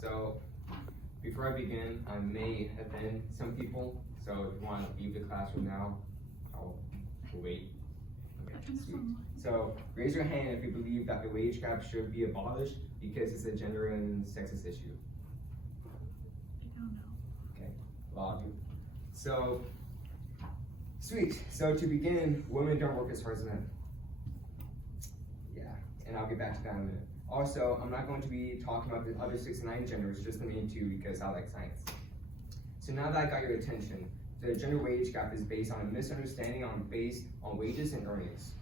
So, before I begin, I may offend some people, so if you want to leave the classroom now, I'll wait. Okay, sweet. So, raise your hand if you believe that the wage gap should be abolished because it's a gender and sexist issue. I don't know. Okay, a lot of you. So, sweet. So to begin, women don't work as hard as men. Yeah, and I'll get back to that in a minute. Also, I'm not going to be talking about the other 6 and 9 genders, just the main 2 because I like science. So now that I got your attention, the gender wage gap is based on a misunderstanding based on wages and earnings.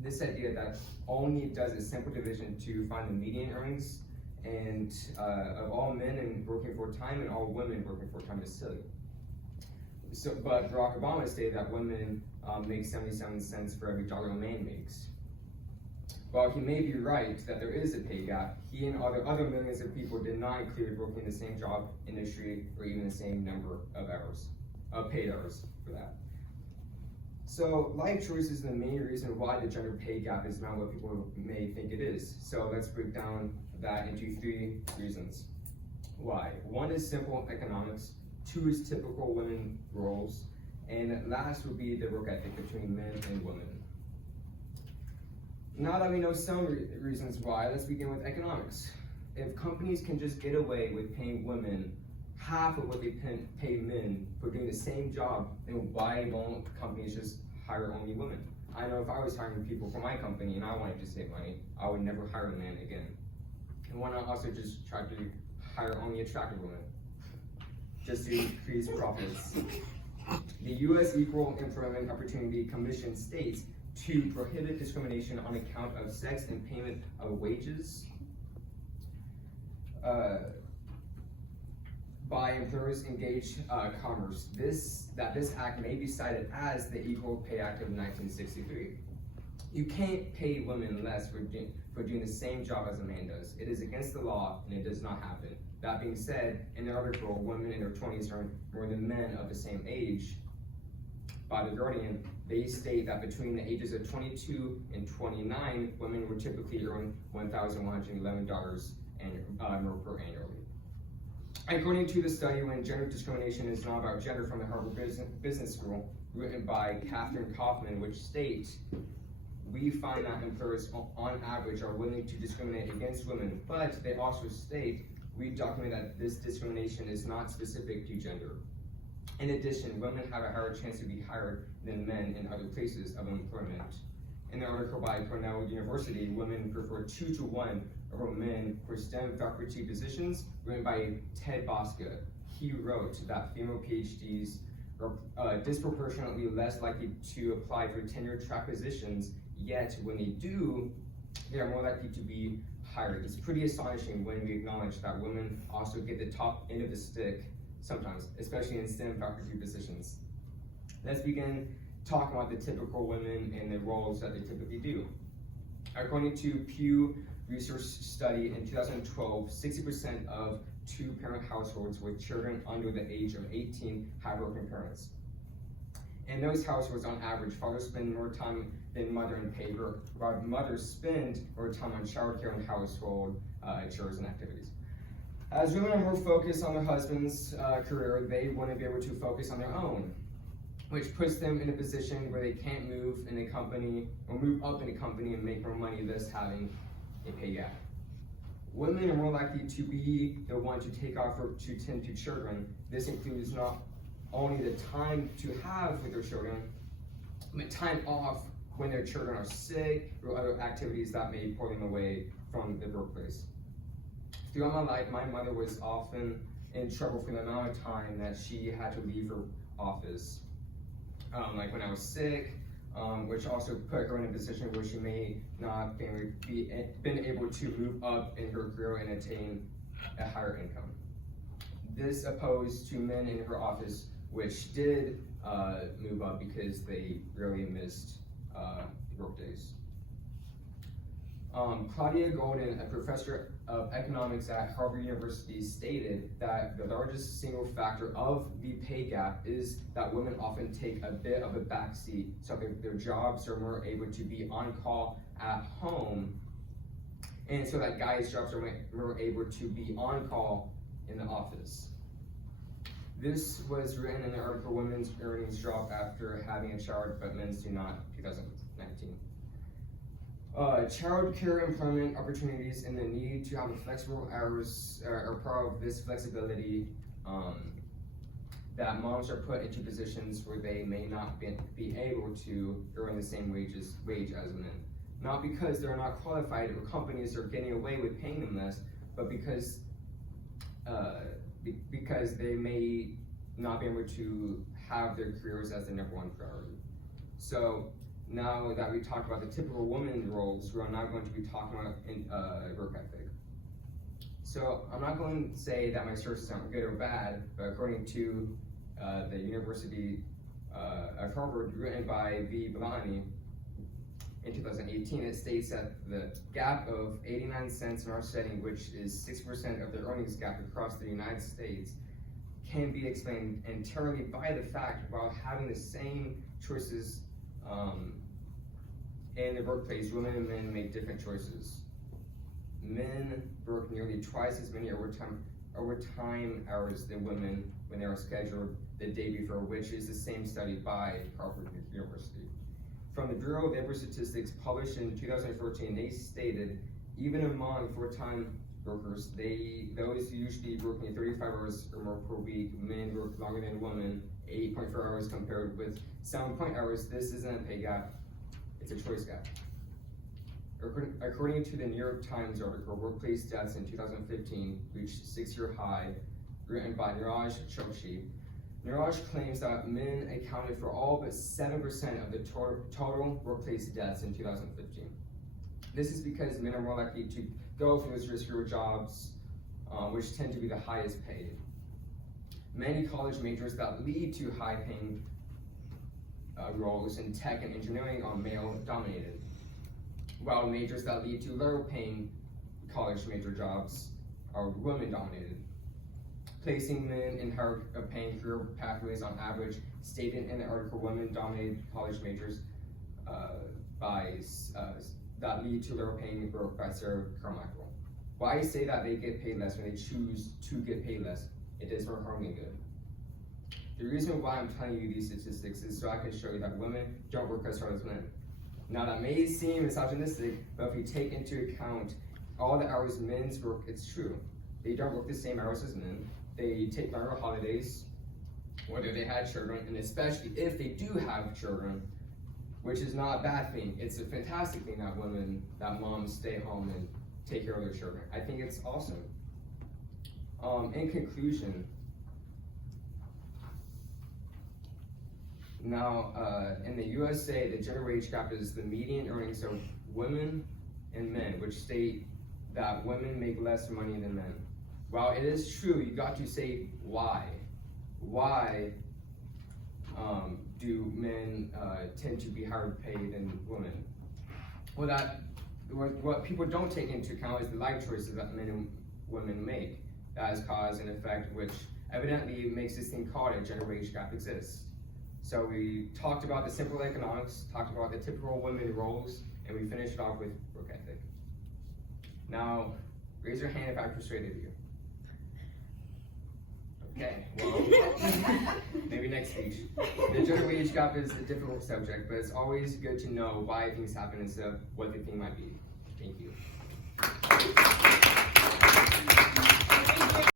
This idea that all need does is simple division to find the median earnings and of all men and working full-time and all women working full-time is silly. So, but Barack Obama stated that women make 77 cents for every dollar a man makes. While he may be right that there is a pay gap, he and other millions of people did not include working in the same job industry or even the same number of hours, paid hours for that. So life choice is the main reason why the gender pay gap is not what people may think it is. So let's break down that into 3 reasons. Why? 1 is simple economics, 2 is typical women roles, and last would be the work ethic between men and women. Now that we know some reasons why, let's begin with economics. If companies can just get away with paying women half of what they pay men for doing the same job, then why won't companies just hire only women? I know if I was hiring people for my company and I wanted to save money, I would never hire a man again. And why not also just try to hire only attractive women, just to increase profits? The U.S. Equal Employment Opportunity Commission states to prohibit discrimination on account of sex and payment of wages by employers engaged commerce. This act may be cited as the Equal Pay Act of 1963. You can't pay women less for doing the same job as a man does. It is against the law and it does not happen. That being said, in the article, women in their 20s earn more than men of the same age. By The Guardian, they state that between the ages of 22 and 29, women would typically earn $1,111 more per annually. According to the study, when gender discrimination is not about gender from the Harvard Business School, written by Catherine Kaufman, which states, we find that employers on average are willing to discriminate against women, but they also state, we document that this discrimination is not specific to gender. In addition, women have a higher chance to be hired than men in other places of employment. In the article by Cornell University, women prefer 2 to 1 over men for STEM faculty positions, written by Ted Bosca. He wrote that female PhDs are disproportionately less likely to apply for tenure-track positions, yet when they do, they are more likely to be hired. It's pretty astonishing when we acknowledge that women also get the top end of the stick sometimes, especially in STEM faculty positions. Let's begin talking about the typical women and the roles that they typically do. According to Pew Research study in 2012, 60% of 2-parent households with children under the age of 18 have working parents. In those households, on average, fathers spend more time than mother in paid work, while mothers spend more time on childcare and household chores and activities. As women are more focused on their husband's career, they want to be able to focus on their own, which puts them in a position where they can't move in a company or move up in a company and make more money, thus having a pay gap. Women are more likely to be the one to take off work to tend to children. This includes not only the time to have with their children, but time off when their children are sick or other activities that may pull them away from the workplace. Throughout my life, my mother was often in trouble for the amount of time that she had to leave her office. Like when I was sick, which also put her in a position where she may not been able to move up in her career and attain a higher income. This opposed to men in her office, which did move up because they really missed work days. Claudia Golden, a professor of economics at Harvard University, stated that the largest single factor of the pay gap is that women often take a bit of a backseat, so their jobs are more able to be on call at home and so that guys' jobs are more able to be on call in the office. This was written in the article Women's Earnings Drop After Having a Child, but Men's Do Not, 2019. Child care employment opportunities and the need to have a flexible hours are part of this flexibility that moms are put into positions where they may not be able to earn the same wage as men. Not because they're not qualified or companies are getting away with paying them less, but because they may not be able to have their careers as the #1 priority. So now that we talked about the typical woman roles, we're now going to be talking about work ethic. So I'm not going to say that my sources aren't good or bad, but according to the University of Harvard, written by V. Bellani in 2018, it states that the gap of 89 cents in our setting, which is 6% of the earnings gap across the United States, can be explained entirely by the fact while having the same choices in the workplace, women and men make different choices. Men work nearly twice as many overtime hours than women when they are scheduled the day before, which is the same study by Harvard University. From the Bureau of Labor Statistics published in 2014, they stated even among full-time workers, those usually working 35 hours or more per week, men work longer than women, 8.4 hours compared with 7.0 hours. This isn't a pay gap, it's a choice gap. According to the New York Times article, Workplace Deaths in 2015 reached a 6-year high, written by Niraj Chokshi. Niraj claims that men accounted for all but 7% of the total workplace deaths in 2015. This is because men are more likely to go for those riskier jobs, which tend to be the highest paid. Many college majors that lead to high-paying roles in tech and engineering are male-dominated, while majors that lead to lower-paying college major jobs are women-dominated. Placing men in higher-paying career pathways on average, stated in the article Women-Dominated College Majors that lead to lower-paying work by Sarah Carmichael. Why I say that they get paid less when they choose to get paid less? It does more harm than good. The reason why I'm telling you these statistics is so I can show you that women don't work as hard as men. Now that may seem misogynistic, but if we take into account all the hours men's work, it's true. They don't work the same hours as men. They take longer holidays, whether they had children, and especially if they do have children, which is not a bad thing. It's a fantastic thing that moms stay home and take care of their children. I think it's awesome. In conclusion, now in the USA, the gender wage gap is the median earnings of women and men, which state that women make less money than men. While it is true, you got to say why. Why do men tend to be higher paid than women? Well, what people don't take into account is the life choices that men and women make. That is cause and effect, which evidently makes this thing called a gender wage gap exist. So we talked about the simple economics, talked about the typical women roles, and we finished off with work ethic. Now, raise your hand if I persuaded you. Okay, well, maybe next speech. The gender wage gap is a difficult subject, but it's always good to know why things happen instead of what the thing might be. Thank you.